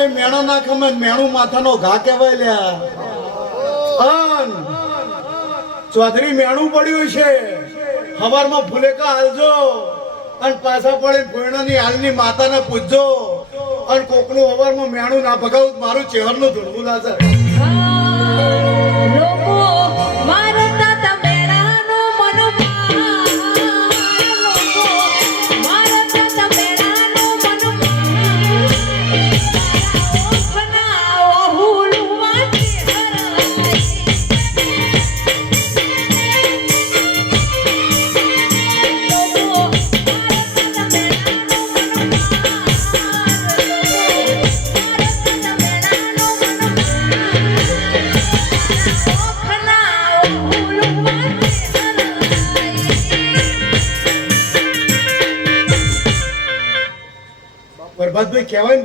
ના ખમે મેણો ના ખમે મેણું માથાનો ઘા કહેવાય લ્યા. ચૌધરી મેણું પડ્યું છે. હવારમાં ફુલેકા હાલજો અને પાછા પડે ભોયણાની હાલની માતાને પૂછજો અને કોકનું હવારમાં મેણું ના ભગાવું મારું મારું ચહેરનું ધૂળવું લાગે લોકો પ્રભાતભાઈ કહેવાય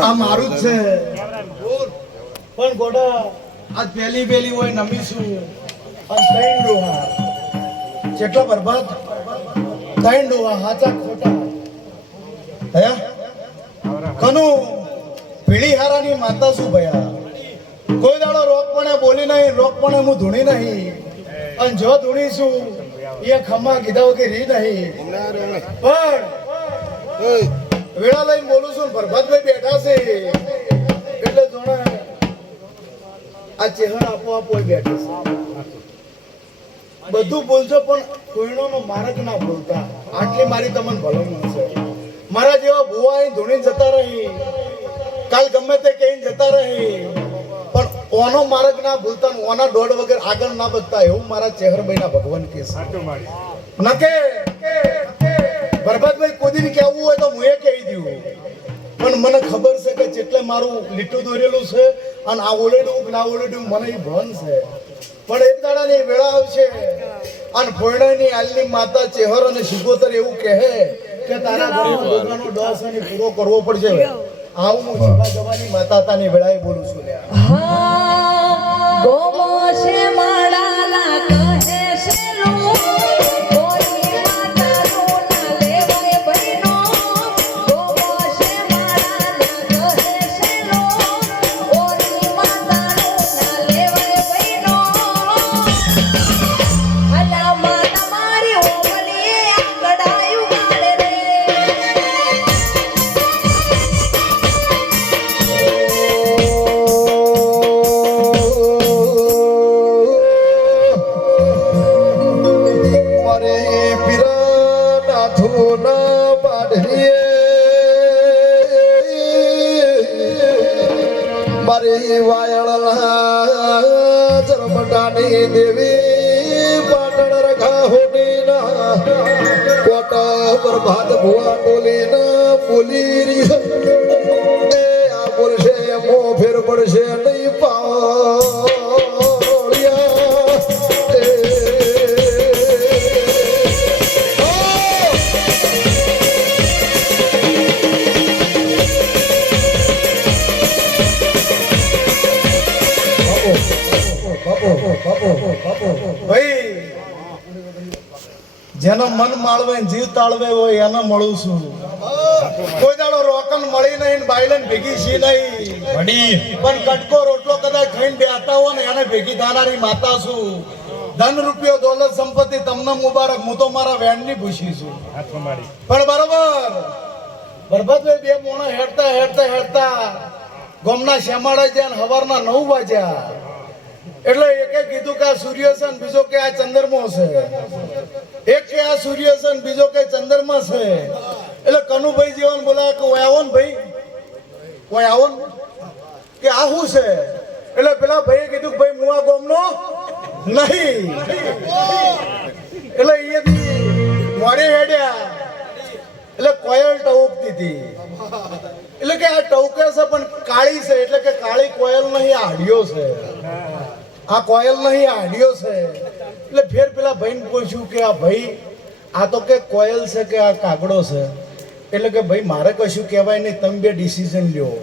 આ મારું જ આજ પહેલી પહેલી હોય નમીશું હારાની માતા શું ભયા? દાડો રોકપણે બોલી નહીં રોકપણે હું ધૂણી નહીં. અને જો ધૂણીશું એ ખમ્મા કીધા વગર રી નહીં. પણ વેળા લઈને બોલું છું પ્રભાતભાઈ બેઠા છે. એટલે જોણે આ ચહેરા આપોઆપ હોય બેઠા છે. બધું બોલજો પણ કોઈનો માર્ગ ના બોલતા આટલી મારી તમને ભલામણ છે. મારા જેવા ભુવા અહીં ધૂણી જતા રહી. કાલ ગમે તે કહીને જતા રહી. ઓનો માર્ગ ના ભૂલતા ઓના દોડ વગર આગળ ના વધતા એવું મારા ચહેરભાઈ ના ભગવાન કે છે. નકે? બરબાદભાઈ કોદીને કહેવું હોય તો હું એ કહી દઉં. પણ મને ખબર છે કે જેટલે મારું લીટું દોરેલું છે અને આ ઓલેડું ના ઓલેડું મને એ ભન છે. પણ એક દાડાની વેળા આવશે અને ફોરણાની આલની માતા ચહેર અને સુગોતર એવું કહે કે તારા ઘરે ભોગાનો ડસ અને પૂરો કરવો પડશે. આવું હું જવા જવાની માતા તાની વેળાએ બોલું છું લ્યા. હા ગોમો મારી વાયળના જરમટાની દેવી પાટણ રખા હોડીના કોટ પ્રભાત ભુવા બોલીના બોલી રી એ આ બોલશે મો ફેર પડશે નહીં પાળિયા ભાઈ જેનો મન માળવે જીવ તાળવે હોય એને મળું છું. કોઈ દાડો રોકન મળી નહીં બાયલન ભેગી છી નહીં. પણ કટકો રોટલો કદાચ ખાઈને બેહતા હો ને એને ભેગી થનારી માતા છું. ધન રૂપિયો દોલત સંપત્તિ તમને મુબારક. હું તો મારા વેણની ભૂસી છું. પણ બરોબર. બરબાદભાઈ બે મોણા હેડતા હેડતા હેડતા ગોમના શ્યામાળા જ્યાં ને હવારના નવ વાગ્યા. એટલે એકે કીધું કે આ સૂર્ય છે બીજો કે આ ચંદ્રમો છે. એક કે આ સૂર્ય છે બીજો કે ચંદ્રમા છે. એટલે કનુભાઈ જીવન બોલા કે, ઓય આવો ને ભાઈ. ઓય આવો ને. કે, આ શું છે? એટલે પેલા ભાઈએ કીધું ભાઈ, હું આ ગોમનો નહીં. એટલે અહીંયાથી મોડે હેડ્યા. એટલે કોયલ ટવકતી હતી. એટલે કે આ ટવકે છે, પણ કાળી છે. એટલે કે કાળી કોયલ નહીં, આ હાડિયો છે. આ કોયલ નહીં, આ હાડિયો છે. એટલે ફેર પેલા ભાઈને પૂછ્યું કે આ ભાઈ, આ તો કે કોયલ છે કે આ કાગડો છે? એટલે કે ભાઈ, મારે કશું કહેવાય નહીં, તમે બે ડિસિઝન લ્યો.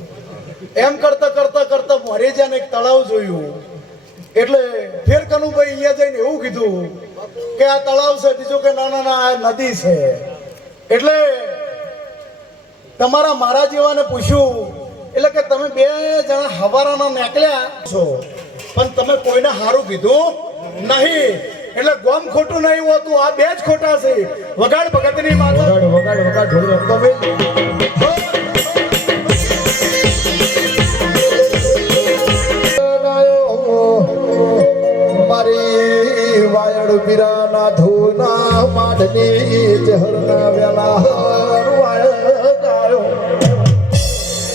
એમ કરતા કરતા કરતા મરેજાને એક તળાવ જોયું. એટલે ફેર કનુભાઈ અહીંયા જઈને એવું કીધું કે આ તળાવ છે, બીજું કે ના ના ના, આ નદી છે. એટલે તમારા મારા જેવાને પૂછ્યું, એટલે કે તમે બે જણા હવારાના નીકળ્યા છો. પણ તમે કોઈને સારું કીધું નહીં. એટલે ગોમ ખોટું નહીં હોતું આ બે જ ખોટા છે. વગાડ ભગતની માતા. વગાડ વગાડ વગાડ રમતો મારી વાયડ પીરાના ધૂના માઢની ચહરના વેલા હર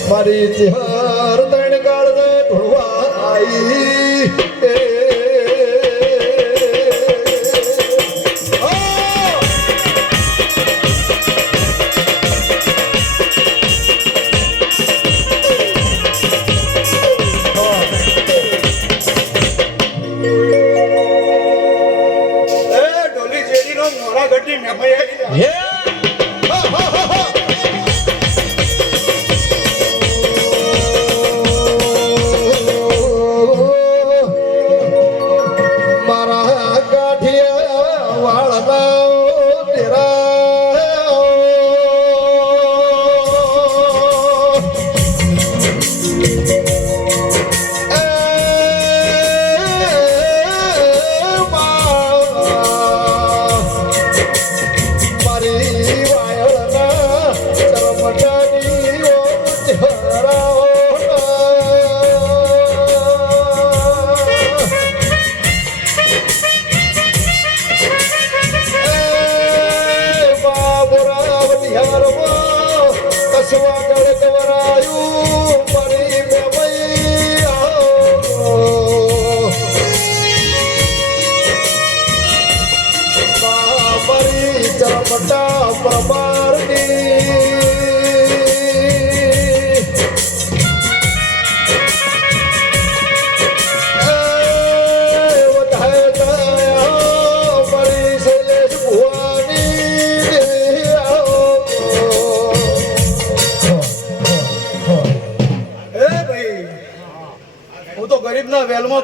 મારી ચહર તણ કાળ ઢોળવા આઈ. Hey!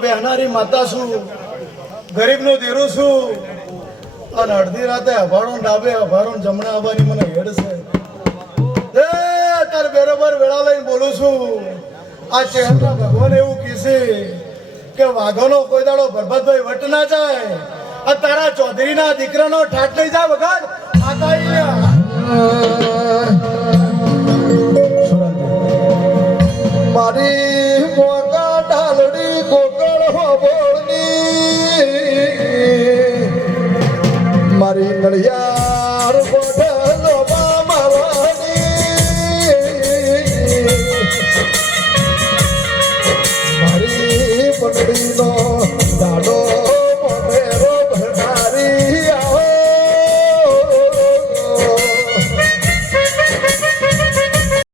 બેહનારી માતા છું, ગરીબનું ધીરું છું. અને અડધી રાતે અભાડો ડાબે અભાડો જમણા આવવાની મને હેડ છે. એ, તાર બરોબર વેળા લઈને બોલું છું. આ ચહેરા ભગવાન એવું કહેશે કે વાઘોનો કોઈ દાડો ભરભતભાઈ વટ ના જાય. આ તારા ચૌધરીના દીકરાનો ઠાટ લઈ જાય વગર આ